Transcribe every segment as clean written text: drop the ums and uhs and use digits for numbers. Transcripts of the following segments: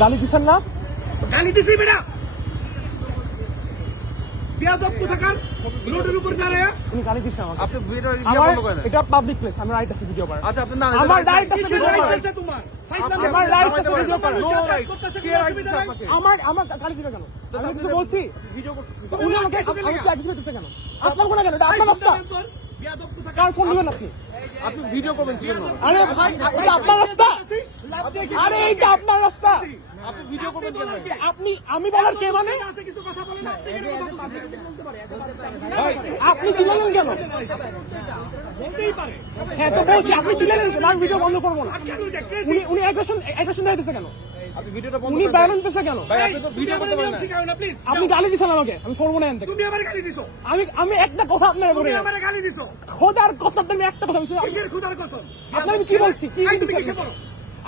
গালি দিচ্ছেন না? গালি দিছি বেটা বিয়াদব কোথাকার রোডের উপর দাঁড়ায়া উনি গালি দিচ্ছেন আমাকে। আপনি ভিডিও আমার বন্ধ করেন। এটা পাবলিক প্লেস, আমি রাইট আছে ভিডিও করার। আচ্ছা আপনি না আমার রাইট আছে কিছু ভিডিও রাইট করার। আছে তোমার আমার রাইট আছে ভিডিও করার। নো রাইট কে রাইট দিছে আপনাকে? আমার গালি দিবে কেন? আমি কিছু বলছি? ভিডিও করতেছি। উনি আমাকে অ্যাক্টিভ করতেছে কেন? আপনার কোন কেন? এটা আপনার রাস্তা। বিয়াদব কোথাকার কার ফোন দিবেন আপনি? আপনি ভিডিও করবেন কি জন্য? আরে ভাই, এটা আপনার রাস্তা। আরে এইটা আপনার রাস্তা। আপনি ভিডিও করবেন কেন? আপনি আমি বলার কে মানে? আছে কিছু কথা বলেন না আপনি কেন কথা বলতেছেন ভাই আপনি চিনেন কেন? বলতেই পারে হ্যাঁ তো বলছি, আপনি চিনেন কেন? আমি ভিডিও বন্ধ করবো না। কেন দেখতেছি উনি অ্যাগ্রেশন দেখাইতেছে কেন? আপনি ভিডিওটা বন্ধ উনি করেন। ব্যালেন্স দিতেছে কেন? ভাই আপনি তো ভিডিও করতে পারেন না। প্লিজ আপনি গালি দিচ্ছেন আমাকে, আমি সরবো না এখান থেকে। তুমি আমার গালি দিছো আমি একটা কথা আপনার বলে তুমি আমার গালি দিছো খোদার কসম, আমি একটা কথা বলছি। কিসের খোদার কসম আপনার আমি কি বলছি? কি এই তুমি দিচ্ছেন? কিসে পড়ো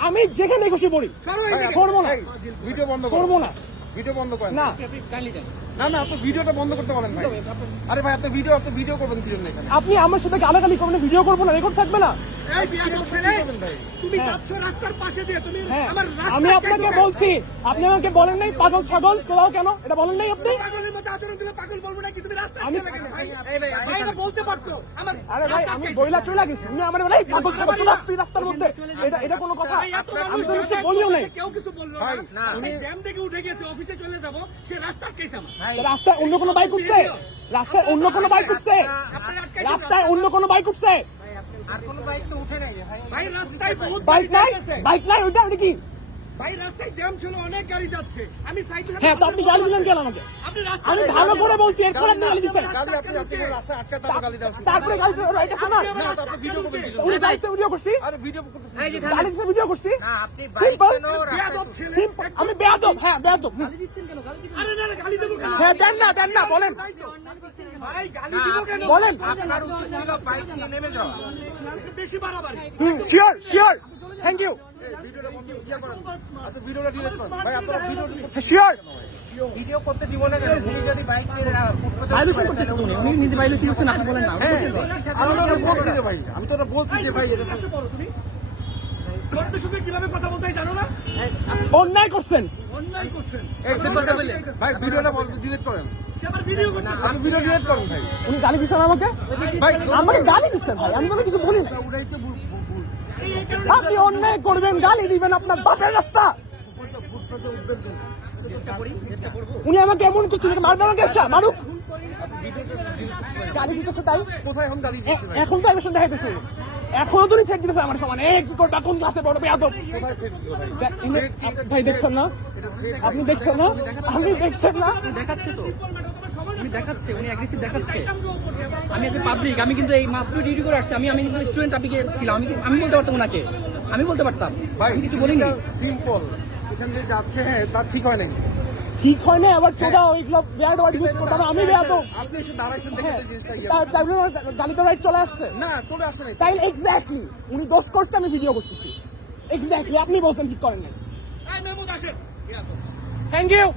আমি যেখানে খুশি পড়ি, সরো এইদিকে করবো না, এই, ভিডিও বন্ধ করেন। করবো না। ভিডিও বন্ধ করেন। না না না আপনি ভিডিওটা বন্ধ করতে বলেন ভাই। আরে ভাই আপনি ভিডিও করবেন কি জন্য এখানে? আপনি আমার সাথে গালাগালি করবেন, ভিডিও করবো না, রেকর্ড থাকবে না। এই বিয়াদব ছেলে ভাই তুমি হ্যাঁ। যাচ্ছ রাস্তার পাশে দিয়ে তুমি হ্যাঁ আমার রাস্তা আমি আপনাকে বলছি, আপনি আমাকে বলেন নাই পাগল ছাগল চলাও কেন, এটা বলেন নাই আপনি? পাগলের মতো আচরণ দিলে পাগল বলবো না কি তুমি রাস্তায় আমি- চলে গেলে ভাই ভাই এটা বলতে পারতো আমার আরে ভাই আমি বইলা চলে গেছি, আপনি আমার বলে পাগল ছাগল চলে আসছি রাস্তার মধ্যে, এটা কোনো কথা? ভাই, এত আমি তো মানুষ কিছু বলিও নাই। কেউ কিছু বললো না আমি জ্যাম থেকে উঠে গেছি অফিসে চলে যাব সে রাস্তা আটকেছে আমার রাস্তায় অন্য কোনো বাইক উঠছে? রাস্তায় অন্য কোনো বাইক উঠছে? আপনি আটকাইছেন রাস্তায় অন্য কোনো বাইক উঠছে? ভাই রাস্তায় বহুত বাইক গাড়ি নাই? যাচ্ছে। বাইক নাই ওইটা কি? ভাই রাস্তায় জ্যাম ছিল অনেক গাড়ি যাচ্ছে আমি সাইকেলে হ্যাঁ তো আপনি গালি দিলেন কেন আমাকে? আপনি রাস্তায় আমি ভালো করে বলছি, এরপর আপনি গালি দিচ্ছেন। গালি আপনি কোনো রাস্তায় আটকাতে গালি দেওয়া উচিত। তারপরে গালি দিলেন, রাইট আছে না? না তো আপনি ভিডিও করবেন কি জন্য? উনি গাড়িতে ভিডিও করছি, আরে ভিডিও করতেছেন। গালি দিতে ভিডিও করছি, সিম্পল। বিয়াদব ছেলে সিম্পল, আমি বেয়াদব, হ্যাঁ বেয়াদব। আরে না ভাই গালি দেবো কেন হ্যাঁ দেন না বলেন, ভাই গালি দিব কেন বলেন। বেশি বাড়াবাড়ি শিওর থ্যাংক ইউ, ভিডিওটা বন্ধ ইয়া করেন। আপনি ভিডিওটা ডিলিট করেন। ভাই আপনারা ভিডিও শিওর। ভিডিও করতে দিব না কেন? উনি যদি বাইক ভাইলেশন করতেছেন উনি নিজে ভাইলেশন করছেন, আপনি বলেন না। আমি তো বলছি যে ভাই, আমি তো বলছি যে ভাই এটা কাছে পড়ো তুমি লোকদের সঙ্গে কিভাবে কথা বলতে হয় জানো না অন্যায় করছেন। অন্যায় করছেন ভাই ভিডিওটা ডিলিট করেন। সে আবার ভিডিও করতে আপনি ভিডিও ডিলিট করেন ভাই। উনি গালি দিচ্ছেন আমাকে, ভাই আমাকে গালি দিচ্ছেন ভাই, আমি কোনো কিছু বলি না। উড়াইতে ভুল। এই কারণে আপনি অন্যায় করবেন, গালি দিবেন, আপনার বাপের রাস্তা। উনি আমাকে এমন কিছু মারবে, আমাকে মারুক, গালি দিতেছে তাই। কোথায় এখন গালি দিচ্ছে ভাই? এখন তো অ্যাকশন দেখাইতেছে, এখনো তুমি ঠেক দিতেছে আমার সমানে। এক কোটা কোন ক্লাসে বড় বেয়াদব। ভাই দেখছেন না? আপনি দেখছেন না? আপনি দেখছেন না? দেখাচ্ছে তো, উনি দেখাচ্ছে, উনি অ্যাগ্রেসিভ দেখাচ্ছে। আমি একটা পাবলিক, আমি কিন্তু এই মাত্র ডিউটি করে আসছি, আমি কিন্তু স্টুডেন্ট, আপনি ছিলাম, আমি বলতে পারতাম ওনাকে, আমি বলতে পারতাম, ভাই আমি কিছু বলিনি। সিম্পল, এখান থেকে যাচ্ছে হ্যাঁ তা ঠিক হয় নাই। ঠিক হয় না, আবার চোদা ওইগুলো বেয়াদ ওয়ার্ড ইউজ করতে, আমি বেয়াদব। আপনি এসে দাঁড়াইছেন দেখে হ্যাঁ, তো জিনিসটা ইয়ে। তারপরে গালি তো রাইট চলে আসছে। না চলে আসে নাই। তাই এক্স্যাক্টলি উনি দোষ করতে, আমি ভিডিও করতেছি। এক্স্যাক্টলি আপনি বলছেন ঠিক করেন নাই। এই মেহমুদ আসেন থ্যাংক ইউ।